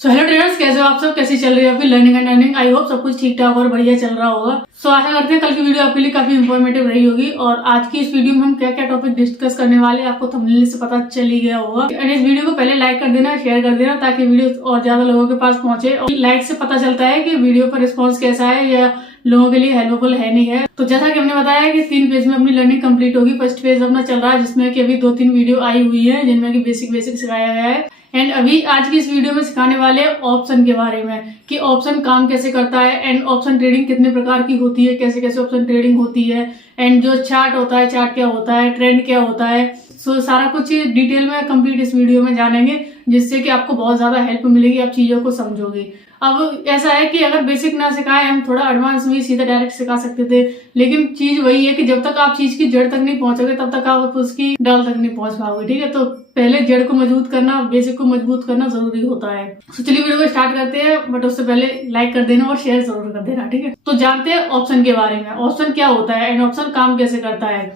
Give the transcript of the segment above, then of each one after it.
So hello traders, कैसे हो आप सब? कैसी चल रही है आपकी learning and earning? I hope सब कुछ ठीक ठाक और बढ़िया चल रहा होगा। सो आशा करते हैं कल की वीडियो आपके लिए काफी इंफॉर्मेटिव रही होगी। और आज की इस वीडियो में हम क्या क्या टॉपिक डिस्कस करने वाले हैं आपको थंबनेल से पता चल ही गया होगा। एंड इस वीडियो को पहले लाइक कर देना, शेयर कर देना ताकि वीडियो और ज्यादा लोगों के पास पहुंचे। और लाइक से पता चलता है कि वीडियो पर रिस्पॉन्स कैसा है या लोगों के लिए हेल्पफुल है नहीं है। तो जैसा कि हमने बताया कि 3 फेज में अपनी लर्निंग कंप्लीट होगी। फर्स्ट फेज अपना चल रहा है जिसमें कि अभी 2-3 वीडियो आई हुई है जिनमें कि बेसिक सिखाया गया है। एंड अभी आज की इस वीडियो में सिखाने वाले ऑप्शन के बारे में कि ऑप्शन काम कैसे करता है एंड ऑप्शन ट्रेडिंग कितने प्रकार की होती है, कैसे कैसे ऑप्शन ट्रेडिंग होती है एंड जो चार्ट होता है, चार्ट क्या होता है, ट्रेंड क्या होता है। सो सारा कुछ डिटेल में कंप्लीट इस वीडियो में जानेंगे जिससे कि आपको बहुत ज्यादा हेल्प मिलेगी, आप चीजों को समझोगे। अब ऐसा है कि अगर बेसिक ना सिखाए, हम थोड़ा एडवांस में सीधा डायरेक्ट सिखा सकते थे, लेकिन चीज वही है कि जब तक आप चीज की जड़ तक नहीं पहुंचोगे तब तक आप उसकी डाल तक नहीं पहुंच पाओगे। ठीक है, तो पहले जड़ को मजबूत करना, बेसिक को मजबूत करना जरूरी होता है। तो चलिए वीडियो को स्टार्ट करते हैं, बट उससे पहले लाइक कर देना और शेयर जरूर कर देना। ठीक है, तो जानते हैं ऑप्शन के बारे में। ऑप्शन क्या होता है एंड ऑप्शन काम कैसे करता है।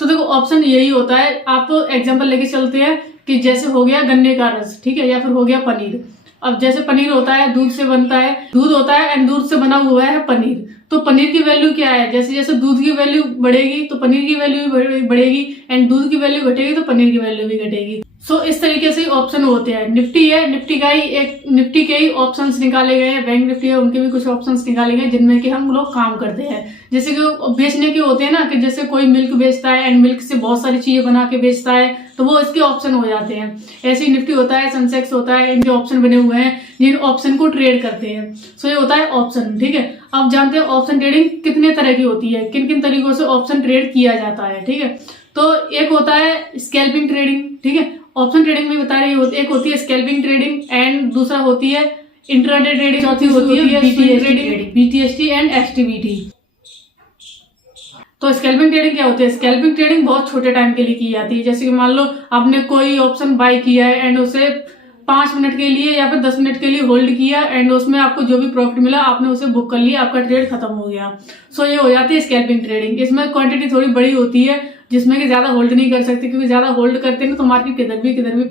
तो देखो, ऑप्शन यही होता है, आप एग्जाम्पल लेके चलते हैं कि जैसे हो गया गन्ने का रस, ठीक है, या फिर हो गया पनीर। अब जैसे पनीर होता है दूध से बनता है, दूध होता है एंड दूध से बना हुआ है पनीर। तो पनीर की वैल्यू क्या है? जैसे जैसे दूध की वैल्यू बढ़ेगी तो पनीर की वैल्यू भी बढ़ेगी एंड दूध की वैल्यू घटेगी तो पनीर की वैल्यू भी घटेगी। सो इस तरीके से ऑप्शन होते हैं। निफ्टी है, निफ्टी के ही ऑप्शंस निकाले गए हैं। बैंक निफ्टी है, उनके भी कुछ ऑप्शंस निकाले गए जिनमें कि हम लोग काम करते हैं। जैसे कि बेचने के होते हैं ना, कि जैसे कोई मिल्क बेचता है एंड मिल्क से बहुत सारी चीजें बना के बेचता है, तो वो इसके ऑप्शन हो जाते हैं। ऐसे ही निफ्टी होता है, सेंसेक्स होता है, इनके ऑप्शन बने हुए हैं जिन ऑप्शन को ट्रेड करते हैं। सो ये होता है ऑप्शन। ठीक है, अब जानते हैं ऑप्शन ट्रेडिंग कितने तरह की होती है, किन किन तरीकों से ऑप्शन ट्रेड किया जाता है। ठीक है, तो एक होता है स्कैल्पिंग ट्रेडिंग। ठीक है, ऑप्शन ट्रेडिंग में बता रही होती है, एक होती है स्कैल्पिंग ट्रेडिंग एंड दूसरा होती है इंट्राडे ट्रेडिंग, चौथी होती है बीटीएसटी एंड एसटीबीटी। तो स्कैल्पिंग ट्रेडिंग क्या होती है? स्कैल्पिंग ट्रेडिंग बहुत छोटे टाइम के लिए की जाती है। जैसे कि मान लो आपने कोई ऑप्शन बाय किया है एंड उसे 5 मिनट के लिए या फिर 10 मिनट के लिए होल्ड किया एंड उसमें आपको जो भी प्रॉफिट मिला आपने उसे बुक कर लिया, आपका ट्रेड खत्म हो गया। सो ये हो जाती है स्कैल्पिंग ट्रेडिंग। इसमें क्वांटिटी थोड़ी बड़ी होती है जिसमें कि ज्यादा होल्ड नहीं कर सकते, क्योंकि ज्यादा होल्ड करते हैं तो मार्केट किधर भी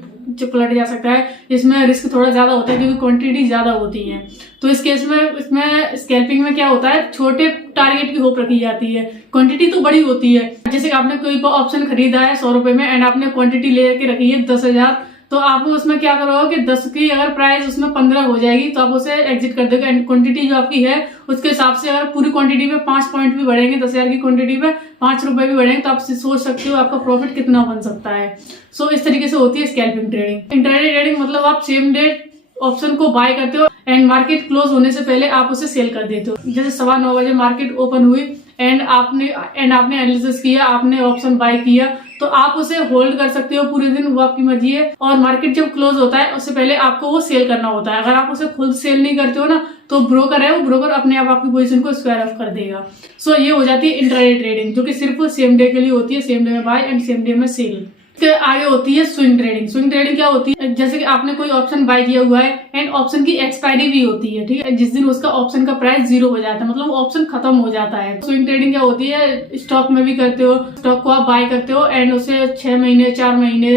पलट जा सकता है। इसमें रिस्क थोड़ा ज्यादा होता है क्योंकि क्वांटिटी ज्यादा होती है। तो इस केस में इसमें स्कैल्पिंग में क्या होता है, छोटे टारगेट की होप रखी जाती है, क्वांटिटी तो बड़ी होती है। जैसे कि आपने कोई ऑप्शन खरीदा है 100 रुपए में एंड आपने क्वांटिटी लेके रखी है 10,000, तो आप उसमें क्या करोगे कि 10 की अगर प्राइस उसमें 15 हो जाएगी तो आप उसे एग्जिट कर दोगे। एंड क्वांटिटी जो आपकी है उसके हिसाब से अगर पूरी क्वांटिटी पे 5 पॉइंट भी बढ़ेंगे, 10,000 की क्वांटिटी पे 5 रुपए भी बढ़ेंगे, तो आप सोच सकते हो आपका प्रॉफिट कितना बन सकता है। सो इस तरीके से होती है स्कैल्पिंग ट्रेडिंग। इंट्राडे ट्रेडिंग मतलब आप सेम डे ऑप्शन को बाय करते हो एंड मार्केट क्लोज होने से पहले आप उसे सेल कर देते हो। जैसे 9:15 बजे मार्केट ओपन हुई एंड आपने एनालिसिस किया, आपने ऑप्शन बाय किया, तो आप उसे होल्ड कर सकते हो पूरे दिन, वो आपकी मर्जी है। और मार्केट जब क्लोज होता है उससे पहले आपको वो सेल करना होता है। अगर आप उसे खुद सेल नहीं करते हो ना, तो ब्रोकर है, वो ब्रोकर अपने आप आपकी पोजीशन को स्क्वायर ऑफ कर देगा। सो ये हो जाती है इंट्राडे ट्रेडिंग, जो कि सिर्फ सेम डे के लिए होती है, सेम डे में बाय एंड सेम डे में सेल। आगे होती है स्विंग ट्रेडिंग। स्विंग ट्रेडिंग क्या होती है? जैसे कि आपने कोई ऑप्शन बाय किया हुआ है एंड ऑप्शन की एक्सपायरी भी होती है। ठीक है, जिस दिन उसका ऑप्शन का प्राइस 0 हो जाता है, मतलब ऑप्शन खत्म हो जाता है। स्विंग ट्रेडिंग क्या होती है? स्टॉक में भी करते हो, स्टॉक को आप बाय करते हो एंड उसे 6 महीने, 4 महीने,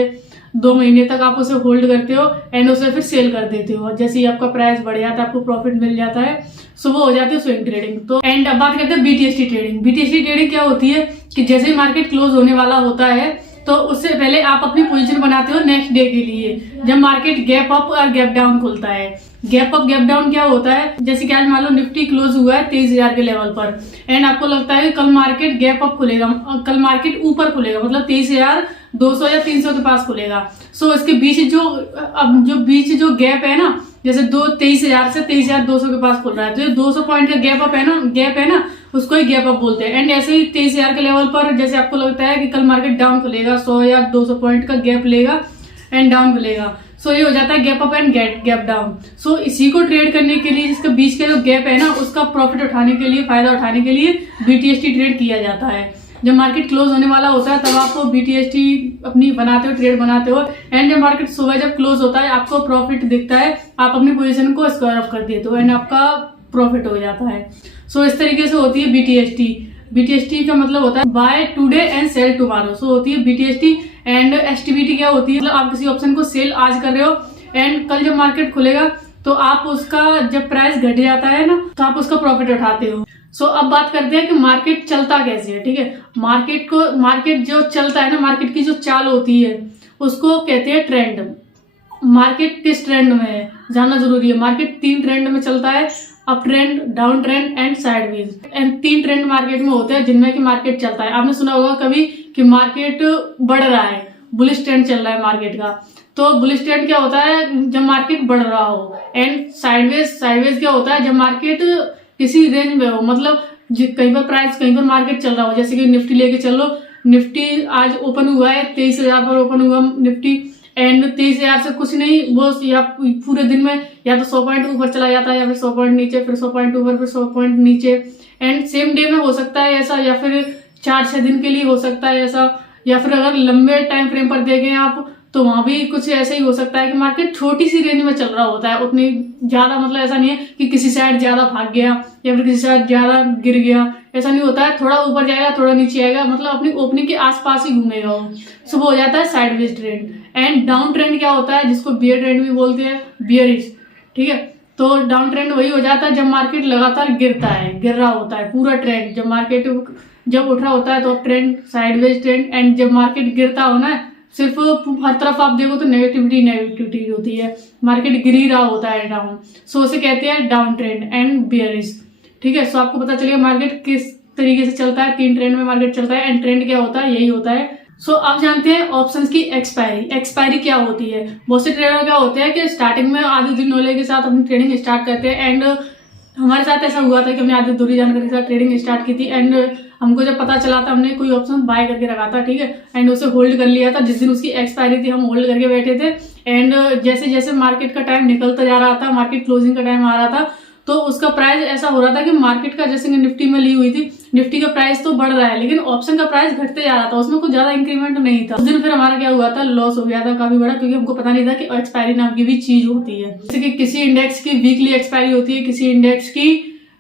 2 महीने तक आप उसे होल्ड करते हो एंड उसे फिर सेल कर देते हो। जैसे ही आपका प्राइस बढ़ जाता है, आपको प्रॉफिट मिल जाता है, सो वो हो जाती है स्विंग ट्रेडिंग। तो एंड अब बात करते हैं बीटीएसटी ट्रेडिंग। बीटीएसटी ट्रेडिंग क्या होती है कि जैसे ही मार्केट क्लोज होने वाला होता है तो उससे पहले आप अपनी पोजीशन बनाते हो नेक्स्ट डे के लिए, जब मार्केट गैप अप और गैप डाउन खुलता है। गैप अप गैप डाउन क्या होता है? जैसे कि आज मान लो निफ्टी क्लोज हुआ है 23,000 के लेवल पर एंड आपको लगता है कि कल मार्केट गैप अप खुलेगा, कल मार्केट ऊपर खुलेगा, मतलब 23,200 या 300 के पास खुलेगा। सो इसके बीच जो गैप है ना, जैसे 23,000 से 23,200 के पास खुल रहा है, तो ये 200 पॉइंट का गैप है ना, उसको ही गैप अप बोलते हैं। एंड ऐसे ही 23,000 के लेवल पर जैसे आपको लगता है कि कल मार्केट डाउन खुलेगा, 100 या 200 पॉइंट का गैप लेगा एंड डाउन खुलेगा, सो ये हो जाता है gap up and gap down. So इसी को ट्रेड करने के लिए, जिसका बीच का जो गैप है ना, उसका प्रॉफिट उठाने के लिए, फायदा उठाने के लिए बीटीएसटी ट्रेड किया जाता है। जब मार्केट क्लोज होने वाला होता है तब आप बीटीएसटी अपनी बनाते हो, ट्रेड बनाते हो एंड जब मार्केट सुबह जब क्लोज होता है आपको प्रॉफिट दिखता है, आप अपनी पोजीशन को स्क्वायर ऑफ कर देते हो एंड आपका प्रॉफिट हो जाता है। सो इस तरीके से होती है बीटीएसटी। बीटीएसटी का मतलब होता है buy today and sell tomorrow. So होती है बीटीएसटी। एंड एसटीबीटी क्या होती है? मतलब आप किसी ऑप्शन को सेल आज कर रहे हो एंड कल जब मार्केट खुलेगा तो आप उसका जब प्राइस घट जाता है ना तो आप उसका प्रॉफिट उठाते हो। सो अब बात करते हैं कि मार्केट चलता कैसे है। ठीक है, मार्केट जो चलता है ना, मार्केट की जो चाल होती है उसको कहते हैं ट्रेंड। मार्केट किस ट्रेंड में है जानना जरूरी है। मार्केट 3 ट्रेंड में चलता है, up trend, down trend and sideways. And 3 trend market में होते हैं जिनमें कि मार्केट चलता है। आपने सुना होगा कभी कि मार्केट बढ़ रहा है, बुलिश ट्रेंड चल रहा है मार्केट का। तो बुलिश ट्रेंड क्या होता है जब मार्केट बढ़ रहा हो, एंड साइडवेज क्या होता है जब मार्केट किसी रेंज में हो, मतलब कहीं पर प्राइस, कहीं पर मार्केट चल रहा हो। जैसे कि निफ्टी लेके चलो, निफ्टी आज ओपन हुआ है 23,000 पर ओपन हुआ निफ्टी, एंड 23,000 से कुछ नहीं, वो या पूरे दिन में या तो 100 पॉइंट ऊपर चला जाता है या फिर 100 पॉइंट नीचे, फिर 100 पॉइंट ऊपर, फिर 100 पॉइंट नीचे। एंड सेम डे में हो सकता है ऐसा, या फिर 4-6 दिन के लिए हो सकता है ऐसा, या फिर अगर लंबे टाइम फ्रेम पर देखें आप तो वहां भी कुछ ऐसा ही हो सकता है कि मार्केट छोटी सी रेंज में चल रहा होता है, उतनी ज्यादा, मतलब ऐसा नहीं है कि किसी साइड ज्यादा भाग गया या फिर किसी साइड ज्यादा गिर गया, ऐसा नहीं होता है। थोड़ा ऊपर जाएगा, थोड़ा नीचे आएगा, मतलब अपनी ओपनिंग के आसपास ही घूमेगा वो। सो वो हो जाता है sideways trend. And down trend क्या होता है जिसको बियर ट्रेंड भी बोलते हैं, बियरिश। ठीक है, तो डाउन ट्रेंड वही हो जाता है जब मार्केट लगातार गिरता है, गिर रहा होता है पूरा ट्रेंड। जब मार्केट जब उठ रहा होता है तो ट्रेंड साइडवेज ट्रेंड, एंड जब मार्केट गिरता हो ना, सिर्फ हर तरफ आप देखो तो नेगेटिविटी होती है, मार्केट गिर ही रहा होता है डाउन। सो उसे कहते हैं डाउन ट्रेंड एंड बियरिश। ठीक है, सो आपको पता चलेगा मार्केट किस तरीके से चलता है। 3 ट्रेंड में मार्केट चलता है, एंड ट्रेंड क्या होता है, यही होता है। सो आप जानते हैं ऑप्शंस की एक्सपायरी क्या होती है। बहुत से ट्रेडर क्या होते हैं कि स्टार्टिंग में आधी दूरी नॉलेज के साथ अपनी ट्रेडिंग स्टार्ट करते हैं, एंड हमारे साथ ऐसा हुआ था कि हमने आधी दूरी जानकारी के साथ ट्रेडिंग स्टार्ट की थी, एंड हमको जब पता चला था हमने कोई ऑप्शन बाय करके रखा था। ठीक है, एंड उसे होल्ड कर लिया था, जिस दिन उसकी एक्सपायरी थी हम होल्ड करके बैठे थे। एंड जैसे जैसे मार्केट का टाइम निकलता जा रहा था, मार्केट क्लोजिंग का टाइम आ रहा था, तो उसका प्राइस ऐसा हो रहा था कि मार्केट का, जैसे निफ्टी में ली हुई थी, निफ्टी का प्राइस तो बढ़ रहा है लेकिन ऑप्शन का प्राइस घटते जा रहा था, उसमें कुछ ज्यादा इंक्रीमेंट नहीं था। उस दिन फिर हमारा क्या हुआ था, लॉस हो गया था काफी बड़ा, क्योंकि हमको पता नहीं था कि एक्सपायरी नाम की भी चीज होती है। जैसे कि किसी इंडेक्स की वीकली एक्सपायरी होती है, किसी इंडेक्स की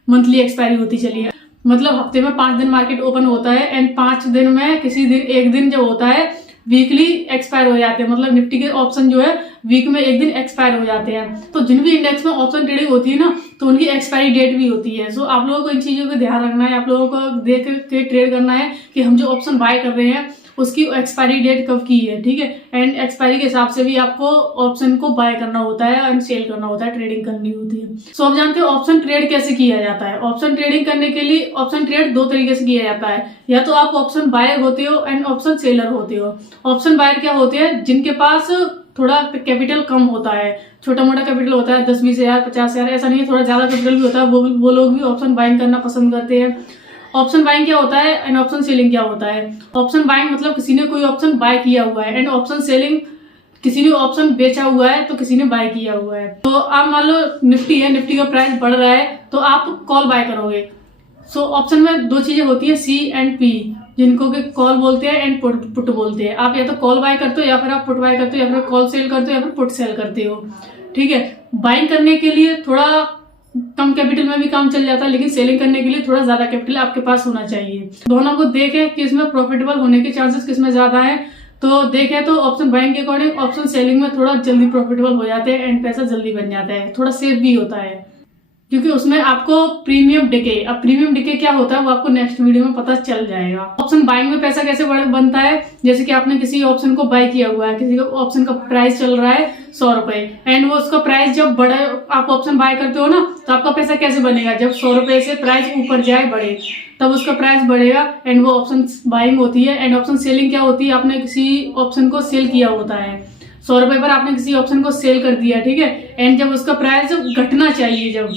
मंथली एक्सपायरी होती चली है। मतलब हफ्ते में 5 दिन मार्केट ओपन होता है, एंड 5 दिन में किसी दिन एक दिन जो होता है वीकली एक्सपायर हो जाते हैं। मतलब निफ्टी के ऑप्शन जो है वीक में एक दिन एक्सपायर हो जाते हैं। तो जिन भी इंडेक्स में ऑप्शन ट्रेडिंग होती है ना, तो उनकी एक्सपायरी डेट भी होती है। सो आप लोगों को इन चीजों का ध्यान रखना है, आप लोगों को देख के ट्रेड करना है कि हम जो ऑप्शन बाय कर रहे हैं उसकी एक्सपायरी डेट कब की है। ठीक है, एंड एक्सपायरी के हिसाब से भी आपको ऑप्शन को बाय करना होता है एंड सेल करना होता है, ट्रेडिंग करनी होती है। सो आप जानते हो ऑप्शन ट्रेड कैसे किया जाता है। ऑप्शन ट्रेडिंग करने के लिए ऑप्शन ट्रेड 2 तरीके से किया जाता है, या तो आप ऑप्शन बायर होते हो एंड ऑप्शन सेलर होते हो। ऑप्शन बायर क्या होते हैं, जिनके पास थोड़ा कैपिटल कम होता है, छोटा मोटा कैपिटल होता है, 10-20 हजार 50 हजार, ऐसा नहीं है, थोड़ा ज्यादा कैपिटल भी होता है, वो लोग भी ऑप्शन बाइंग करना पसंद करते हैं। ऑप्शन बाइंग क्या होता है एंड ऑप्शन सेलिंग क्या होता है। ऑप्शन बाइंग मतलब किसी ने कोई ऑप्शन बाय किया हुआ है, एंड ऑप्शन सेलिंग किसी ने ऑप्शन बेचा हुआ है तो किसी ने बाय किया हुआ है। तो आप मान लो निफ्टी है, निफ्टी का प्राइस बढ़ रहा है तो आप कॉल बाय करोगे। सो ऑप्शन में 2 चीजें होती है, सी एंड पी, जिनको कि कॉल बोलते हैं एंड पुट बोलते हैं। आप या तो कॉल बाय करते हो, या फिर आप पुट बाय करते हो, या फिर कॉल सेल करते हो, या फिर पुट सेल करते हो। ठीक है, बाइंग करने के लिए थोड़ा कम कैपिटल में भी काम चल जाता है, लेकिन सेलिंग करने के लिए थोड़ा ज्यादा कैपिटल आपके पास होना चाहिए। दोनों को देखें कि इसमें प्रॉफिटेबल होने के चांसेस किसमें ज्यादा है। तो देखें तो ऑप्शन बाइंग के अकॉर्डिंग ऑप्शन सेलिंग में थोड़ा जल्दी प्रॉफिटेबल हो जाते हैं, एंड पैसा जल्दी बन जाता है, थोड़ा सेफ भी होता है, क्योंकि उसमें आपको प्रीमियम डिके, अब प्रीमियम डिके क्या होता है वो आपको नेक्स्ट वीडियो में पता चल जाएगा। ऑप्शन बाइंग में पैसा कैसे बनता है, जैसे कि आपने किसी ऑप्शन को बाय किया हुआ है, किसी ऑप्शन का प्राइस चल रहा है 100 रुपए, एंड वो उसका प्राइस जब बढ़े, आप ऑप्शन बाय करते हो ना, तो आपका पैसा कैसे बनेगा, जब 100 रुपए से प्राइस ऊपर जाए, बढ़े, तब उसका प्राइस बढ़ेगा, एंड वो ऑप्शन बाइंग होती है। एंड ऑप्शन सेलिंग क्या होती है, आपने किसी ऑप्शन को सेल किया होता है, 100 रुपए पर आपने किसी ऑप्शन को सेल कर दिया। ठीक है, एंड जब उसका प्राइस घटना चाहिए, जब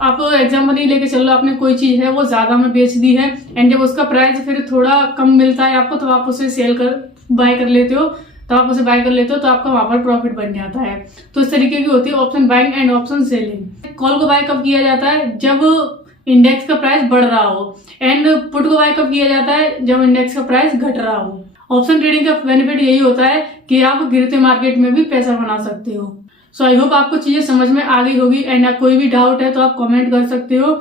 आप एग्जाम्पल ही लेके चल लो, आपने कोई चीज है वो ज्यादा में बेच दी है, एंड जब उसका प्राइस फिर थोड़ा कम मिलता है आपको, तो आप उसे बाय कर लेते हो, तो आपका वहां पर प्रॉफिट बन जाता है। तो इस तरीके की होती है option buying and option selling. Call को बाय कब किया जाता है, जब इंडेक्स का प्राइस बढ़ रहा हो, एंड पुट को बाय कब किया जाता है, जब इंडेक्स का प्राइस घट रहा हो। ऑप्शन ट्रेडिंग का बेनिफिट यही होता है कि आप गिरते मार्केट में भी पैसा बना सकते हो। सो आई होप आपको चीजें समझ में आ गई होगी, एंड कोई भी डाउट है तो आप कमेंट कर सकते हो।